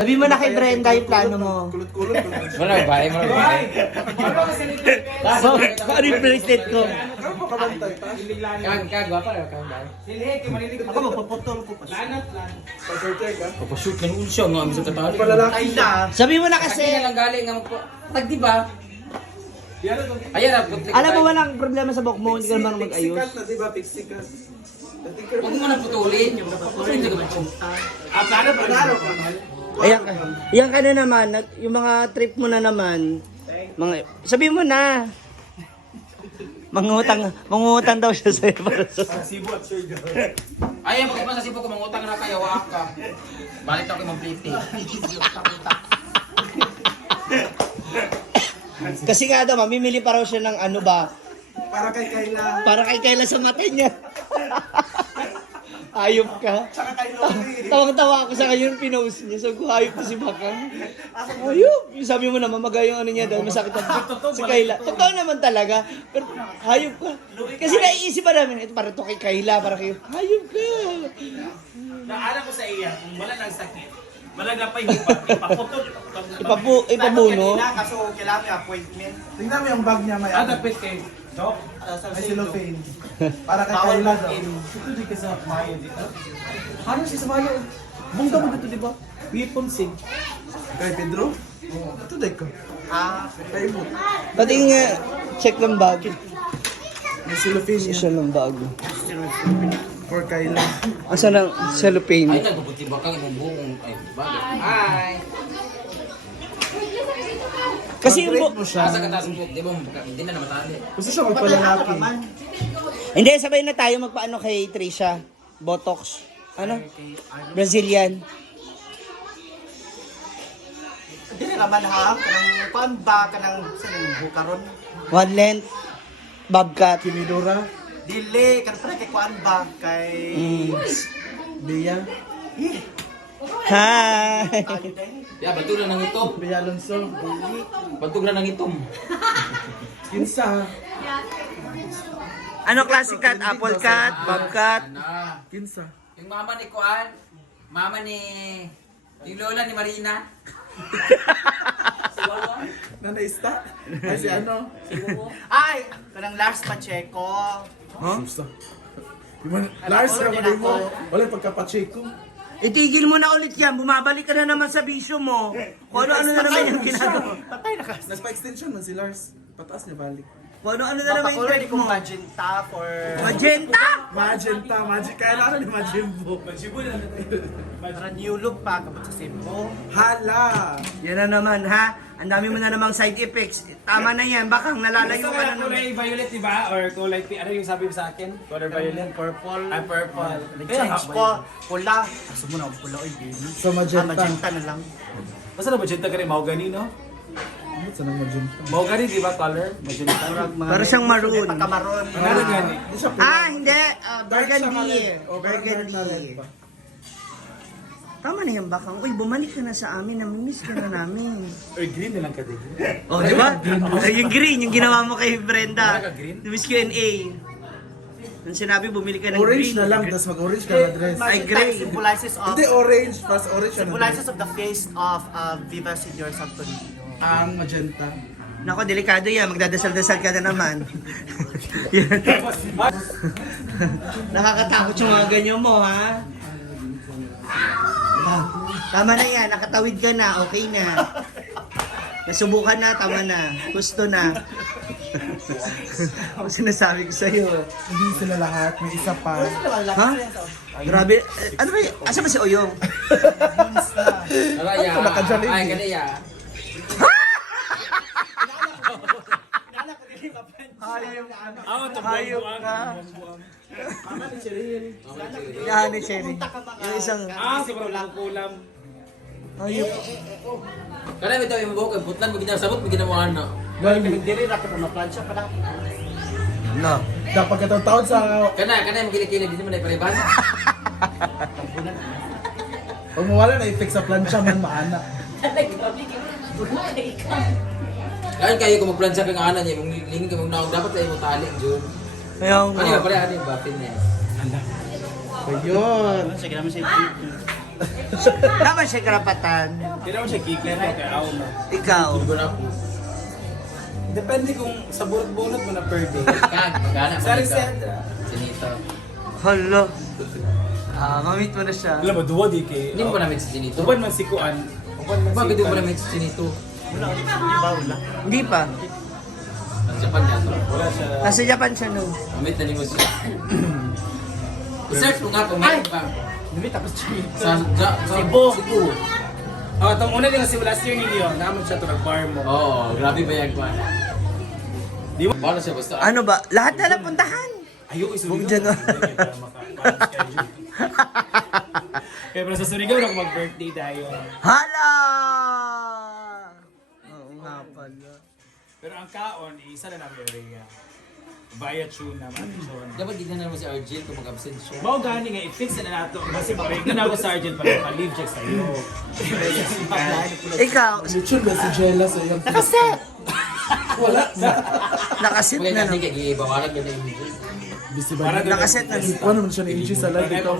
Sabi mo na kay Brenda yung plano mo. Kulot-kulot. Wala ba? Wala ba? Paano yung bracelet ko? Ano mo kabantay pa? Kagwa pa rin. Kagwa. Ako magpaputol ko pa. Pag-surtay ka? Papashoot ng ulo siya nga. Sa tatali. Palalaki na. Sabi mo na Kasi kasi, na lang galing nga magpo. Tag di ba? Ayan na. putlik alam mo tayo. walang problema sa buhok mo, hindi ka naman mag-ayos. Pixikat na, diba? Pixikat. Huwag mo na putulin. Putulin ka ba? Ayan ka na naman, yung mga trip mo na naman, sabi mo na. Mangutang daw siya sa'yo para sa... Sibo at Sir John. Ayan, pagkakita sa sipo ko, mangutang na kayo. Waak ka. Balik ako yung plate. Kasi nga daw, mamimili pa raw siya ng ano ba, Para kay Kayla. para kay Kayla sa mata niya. Ayop ka. Tsaka kay Lori. Tawang-tawa ako sa kanya yung pinost niya. So, hayop ko si Bakang. Ayop. Yung sabi mo naman, magaya yung ano niya dahil masakit ang si Kayla. Totoo naman talaga. Pero hayop ka. Kasi naiisip pa namin, ito para to kay Kayla, para kayo. Hayop ka. Naalam ko sa iya, kung wala nang sakit, malaga pa yung ipaputol. Ipabuno. Kaso kailangan may appointment. Tingnan mo yung bag niya may Dapit kay Doc. may cellophane. Para kay Kayla daw. Ito di ka sa Mayo dito. Ano si sa Mayo? Bungga mo dito, di ba? Weapon sing. Kay Pedro? Ito day ko. Kay mo. Pati nga, check ng bag. May cellophane niya. Isa ng bag. For Kayla. Asa ng Ay, cellophane? nagpuputi ba kang imong buong ay bagay. Hi. Kasi yung Mag-rate mo siya. Asa ka taas mo, di ba? Hindi na namatali. Gusto siya magpalalaki. Hindi, sabay na tayo magpaano kay Trisha. Botox. Ano? Brazilian. Hindi naman ha, kanang pamba, kanang sinang bukaron. One length. Bobcat. Kimidora. Dili, kanang pala kay kuan ba, kay... Bea. Hi! Ya, batog na ng itom. Bea Alonso. Batog na ng itom. Kinsa. Ano classic cat? Apple cat? Bobcat? Ana. Kinsa. Yung mama ni Kuan, mama ni... Yung lola ni Marina. Nanay Ista? Ay si ano? Ay, kanang Lars Pacheco. Susa. Lars ka ba mo? Wala pagka-Pacheco. Itigil mo na ulit yan. Bumabalik ka na naman sa bisyo mo. Kung ano-ano na naman yung ginagawa. Patay na ka. Nagpa-extension man si Lars. Pataas niya balik. Kung ano-ano na naman yung Papakulay trip kong mo. magenta for... Magenta! Magenta, magic. Kaya na ni Majimbo. Para new look pa, kapag sa Cebu. Hala! Yan na naman ha. Ang dami mo na namang side effects. Tama na yan. Bakang nalalayo ka na naman. Kulay violet, di ba? Or kulay pink. Ano yung sabi mo sa akin? Color violet? Purple. Ah, purple. Change ko. Pula. Gusto mo na pula o baby. Sa magenta. Magenta na lang. Basta na magenta ka rin, mahogany, no? Ano sa nang magenta? Mahogany, di ba? Color? Magenta. Para siyang maroon. Pagkamaroon. Ano gani? Hindi siya pula. Hindi. Dark siya Burgundy. colored. O, parang dark Burgundy. colored pa. Tama na yan, Bakang. Uy, bumalik ka na sa amin. Namimiss ka na namin. Or green na lang ka din. Oh, di ba? Yung green, yung ginawa mo kay Brenda. Wala ka green? Miss Q&A. Nung sinabi, bumili ka ng Orange green. na lang, tapos mag-orange ka na dress. Ay, gray. Symbolizes of... Hindi, orange. Pas orange siya na dress. Symbolizes of the face of Viva Senior Santo Niño. Ang magenta. Nako, delikado yan. Magdadasal-dasal ka na naman. Yan. Nakakatakot yung mga ganyan mo, ha? Tama na yan. Nakatawid ka na. Okay na. Nasubukan na. Tama na. Gusto na. Ang sinasabi ko sa'yo. Hindi sila lahat, may isa pa. Ha? Grabe. Ano ba yun? Asa ba si Oyong? Alaya. Ano ka dyan, Ay, Indy? kalaya. Hayop ka. Yan ni Cherry. Yung isang Si kulam. hayop. Kana bitaw yung buhok, putlan mo ginasabot, mo ginawa na. Dili na kita maplansya pa lang. No. Dapat katawad sa... Kana mo kilikili din mo na ipalibas. Pag mawala na i-fix sa plancha man maana. Kain kayo kung magplansya ka ng ana niya, kung lingin ka mong naog, dapat tayo mo tali, Jun. Ayun Ano ba pala, ano yung batin niya? Ayun. Sige naman sa Naman siya karapatan. Hindi naman siya kikler mo kay Aw na. Ikaw. Siguro na ako. Depende kung sa bunot-bunot mo na per day. Kag, magana mo Sorry, dito. Sandra. Sinito. Hala. Mamit mo na siya. Alam mo, duwa di kay... Hindi mo pa namin si Sinito. Uban man si Kuan. Uban man si Bakit di mo Kuan. namin si Sinito? Hindi pa. Ang Japan niya to. Wala siya. Nasa Japan siya no. Amit na ni mo siya. I-search mo nga kung meron ba. Dili tapos siya. Sa Cebu. Cebu. Oh, itong una din kasi last year ninyo, naman siya to nag-bar mo. Oo, grabe ba yan, Kwan? Di ba? Paano siya basta? Ano ba? Lahat na napuntahan. Ayo, Buong isurigaw. January. Kaya pero sa Surigao na ako mag-birthday tayo. Hala! Oo nga pala. Pero ang kaon, isa na namin area. Via tune naman. Dapat tignan naman si Argel kung mag-absent siya. Mao gani nga i-fix na nato kasi pareho na ako sergeant para ma-leave check sa iyo. Ikaw, Lechon ba si Jella sa iyong... nakaset! Wala. Nakaset Kaya na kasi no. kaya gibawaran ka na yung Busy ba? Para Nakaset na. Kuha naman siya ng AG sa live ikaw.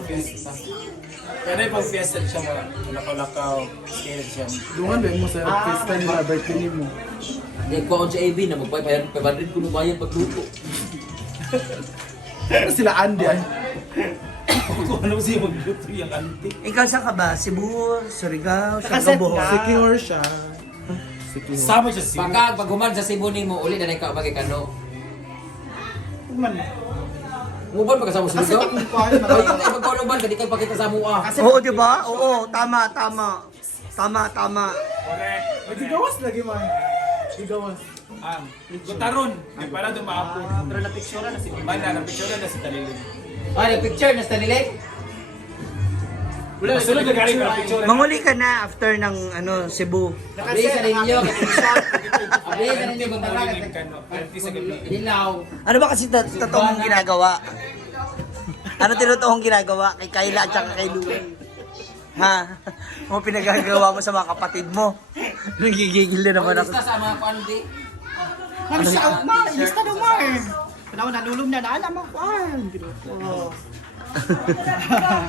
Pero pag fiesta siya mo, lakaw-lakaw, scared siya. Dungan ba mo sa fiesta nila, birthday mo? Hindi ko ako sa AB na magpapayad ko lumayan pagluto. Ano sila Andy ay? Kung ano siya magluto yung auntie. Ikaw saan ka ba? Cebu, Surigao, Siargao, Secure siya. Secure. Sama siya siya. Pag human sa Cebu nimo uli na ikaw magikano. Man, Muban pagkasama sa lugaw. Ayun na magkauluban ka di kay pakita sa mua. Oo, di ba? Oo, tama, tama. Tama, tama. correct. Igawas lagi man. Igawas. Gutaron, di pala dumaapo. Pero na-picture na si Banda, na-picture na si Talilin. Ay, picture na sa nilay. Wala, sunod na galing na picture. Manguli ka na after ng Cebu. Abli sa ninyo. Abli sa ninyo kung Talilin ka, no? 20 sa gabi. Ilaw. Ano ba kasi totoong ginagawa? Ano tinutoong ginagawa kay Kayla at saka kay Louie? Ha? Ano pinagagawa mo sa mga kapatid mo? Nagigigil na naman ako. Lista sa mga pandi. Nag-shout ma, lista daw ma. Panahon nalulong na alam mo kwan.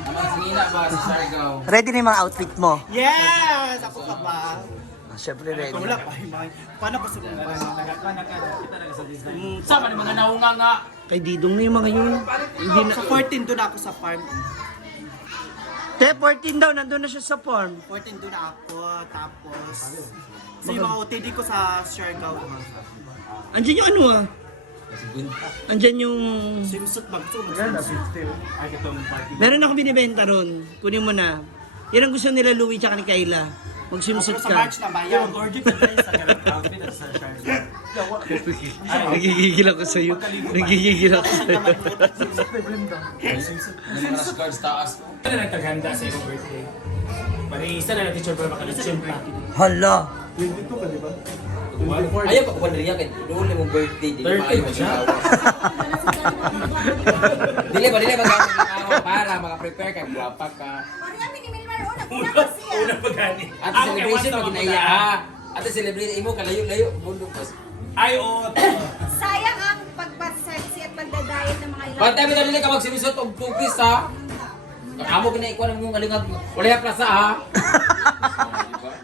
Mga singina ba sa Siargao? Ready na yung mga outfit mo? Yes! Ako ka ba? Siyempre ready. Wala pa. Paano ko sa Sama ni mga naunga nga. Kay Didong na yung mga yun. Hindi na. Sa 14 doon ako sa farm. Te, 14 daw, nandun na siya sa farm. 14 doon ako. Tapos... So yung mga OTD ko sa Siargao. Andyan yung ano ah. Andyan yung... Swimsuit bag. So, Ay, itong party. Meron ako binibenta ron. Kunin mo na. Yan ang gusto nila Louie tsaka ni Kayla. Mag-swimsuit sa ka. March na ba yan? Gorgeous na tayo sa ganang outfit at sa shirt. Nagigigil ako sa'yo. Nagigigil ako sa'yo. Ng mga scars taas. Ano na nagtaghanda sa iyong birthday? Isa na natin siya para makalitsyon pa. Hala. 22 ka, di ba? Ayaw pa kuwan riya kay doon na mong birthday di 30 maayo ba siya? Dili ba para maka-prepare kay guwapa ka. Una pa gani. At celebration pag inaya. At celebration imo kalayo-layo mundo pas. Ay, oo. Sayang ang pagpasexy at pagdadayet ng mga ilang. Bantay mo dali ka magsimisot og tugis ha. Amo gina ikuan mo ngalingag. Wala plasa ha.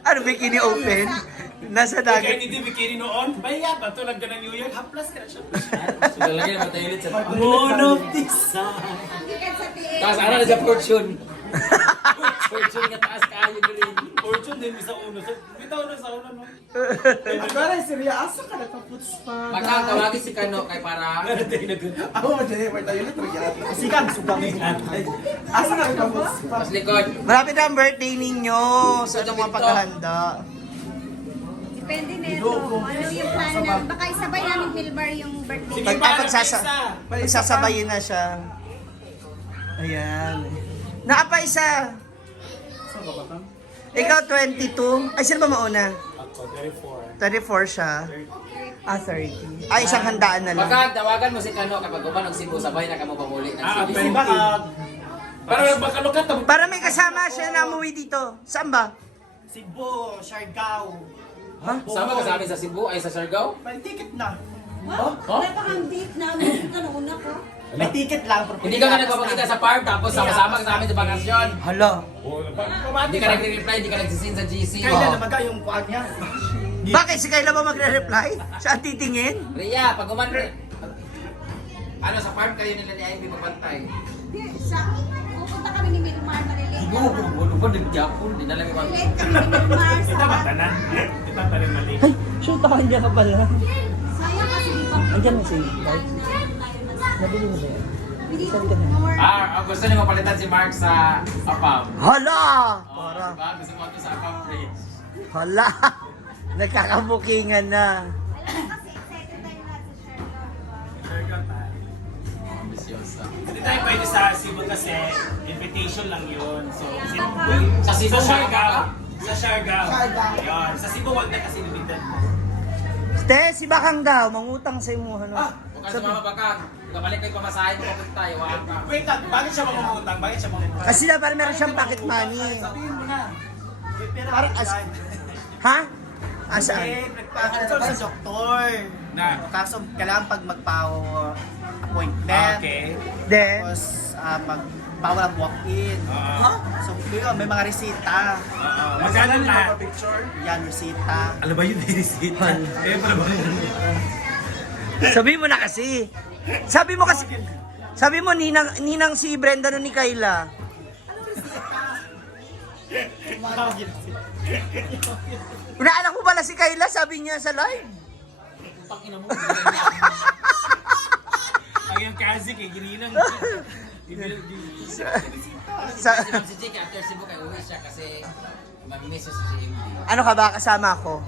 Ano, bikini open? Nasa Kaya dagat. hindi bikini noon. Baya ba ito lang ka ng New York? Haplas ka na siya. Sudah lagi na matayilit sa. Moon of the sun. Gikan sa tiil. Taas ana na sa fortune. Fortune nga taas kaayo diri. Fortune din sa uno. Bitaw na sa uno, no? Agora Syria asa ka nakaputs pa. Makakawagi si Kano kay para Ako man dyan, may tayo na trigyan. Sikan, sugang. Asa ka nakaputs pa. mas likod. Malapit na ang birthday ninyo. Sa mga paghahanda. Depende na ito. Ano yung plan na, baka isabay namin Milbar yung birthday. Sige, para Pagsasabayin na siya. Ayan. Naapa isa. Ikaw 22. Ay, sino ba mauna? Ako, 34. 34 siya. 30. Ay, isang handaan na lang. Pagka tawagan mo si Kano kapag guban ng Cebu sabay na kamo pamuli. Ah, Cebu. 20. Para makalukat na. Para may kasama siya na umuwi dito. Saan ba? Cebu, Siargao. Ha? Sama ka sa amin sa Cebu ay sa Siargao? May ticket na. Wala pa kang date na, ano ka na una ka? May ticket lang. pero Hindi ka nga nagpapakita sa farm tapos sama-sama ka sa amin sa bakasyon. Hala. Hindi ka nagre-reply, hindi ka nagsisin sa GC. Kailan na maga yung kuwan niya? Bakit si Kayla ba magre-reply? Siya ang titingin? Ria, pag ano sa farm kayo nila ni Ivy magbantay. Hindi, pupunta kami ni Milmar Maliliit. Ano ba nagdiakon? Hindi na lang yung Maliliit kami ni Milmar sa... Tanan. Ito talim mali. Ay, shoot ako niya ka pala. Sayang kasi di ba? Andiyan na si Mike. Nabili mo ba yan? Hindi Saan ka na? more. ang gusto niyo mapalitan si Mark sa Apam. Hala! Oh, Para. diba? Gusto mo ito sa Apam Bridge. Hala! Nagkakabukingan na. Alam mo kasi excited tayo lahat sa Sherlock. Ambisyosa. Hindi tayo pwede sa Cebu kasi invitation lang yun. So, Sa Cebu, sa Siargao. ka? Sa Siargao. Ayun. Sa Cebu, wag na kasi limited. Ste, si Bakang daw, mangutang sa imo. Ano? Huwag ka sumama bakag. Kabalik kayo pamasahin mo papunta tayo. Wala ka. Wait lang, bakit siya mamamutang? Bakit siya mamamutang? Kasi na parang meron siyang pocket money. Sabihin mo na. May pera Parang ka as... dyan. Ha? Asaan? Nagpakita sa doktor. Na. Kaso kailangan pag magpa-appointment. Okay. Then, Tapos bawal ang walk-in. So yun, may mga resita. Magkano lahat? Yan, resita. Alam ba yun, receipt? Eh, pala ba? sabi mo na kasi. Sabi mo, ninang si Brenda no ni Kayla. Inaanak mo pala si Kayla, sabi niya sa live. Pangina mo. Ang yung kazik eh, gininang. Sa, Si Ma'am si Jake after Cebu kay uwi siya kasi mamimiss siya sa GMD. ano ka ba, kasama ako?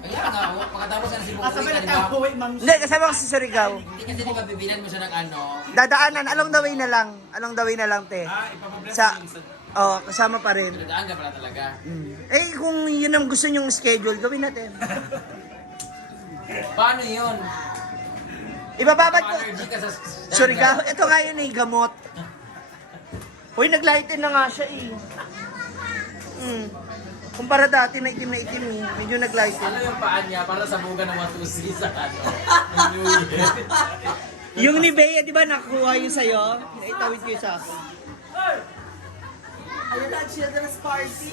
Kaya nga, pagkatapos na Cebu, Sabi uwi ka, na di ba? tayo, wait, ma'am. Hindi, kasama ko si Surigao. Hindi kasi di ba bibilan mo siya ng ano? Dadaanan, along the way na lang. Along the way na lang, te. Ipapabless Sa, mo yung kasama pa rin. Dadaan ka pala talaga. Eh, kung yun ang gusto nyong schedule, gawin natin. Paano yun? Ibababad ko. Allergy ka sa... Surigao, ito nga yun eh, gamot. Uy, naglighten na nga siya eh. Kumpara dati na itim eh. Medyo naglighten. Ano yung paan niya para sa buga ng matusi sa ano? New Year. Yung ni Bea, di ba nakuha yun sa'yo? Naitawid ko yun sa akin. Ayun lang, children's party.